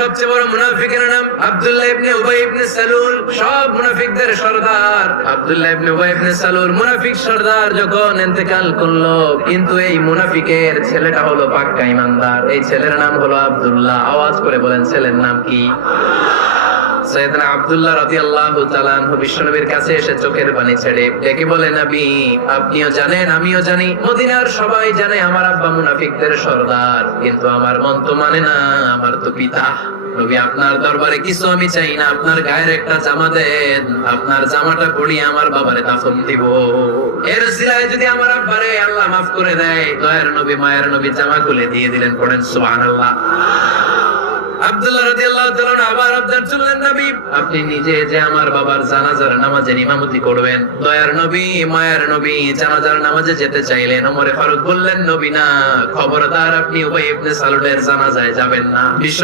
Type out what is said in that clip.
সবচেয়ে বড় মুনাফিকের নাম আব্দুল্লাহ ইবনে উবাই ইবনে সালুল। সব মুনাফিকদের সর্দার আব্দুল্লাহ ইবনে উবাই ইবনে সালুল মুনাফিক সর্দার যখন ইন্তেকাল করলো, কিন্তু এই মুনাফিকের ছেলেটা হলো পাক্কা ঈমানদার। এই ছেলের নাম হলো আব্দুল্লাহ। আওয়াজ করে বলেন ছেলের নাম কি? সাইয়েদনা আব্দুল্লাহ রাদিয়াল্লাহু তাআলা আনহু বিশ্বনবীর কাছে এসে চোখের পানি ছেড়ে ডেকে বলে, নবী আপনিও জানেন আমিও জানি, মদিনার সবাই জানে আমার আব্বা মুনাফিকদের সর্দার, কিন্তু আমার মন তো মানে না, আমার তো পিতা। নবী আপনার দরবারে কিছু আমি চাই না, আপনার গায়ের একটা জামা দেন, আপনার জামাটা পরিয়ে আমার বাবারে দাফন দিব। এর উসিলায় যদি আমার আব্বারে আল্লাহ মাফ করে দেয়, দয়ার নবী মায়ের নবী জামা খুলে দিয়ে দিলেন। পড়েন সুবহানাল্লাহ। আব্দুল্লাহ রাদিয়াল্লাহু তাআলা আবার আবদার চললেন, নবী আপনি নিজে যে আমার বাবার জানাজার নামাজে ইমামতি করবেন। দয়ার নবী মায়ের নবী জানাজার নামাজে যেতে চাইলেন। ওমর ফারুক বললেন, নবী না, খবরদার আপনি উবাই ইবনে সালুলের জানাজায় যাবেন না। বিশ্ব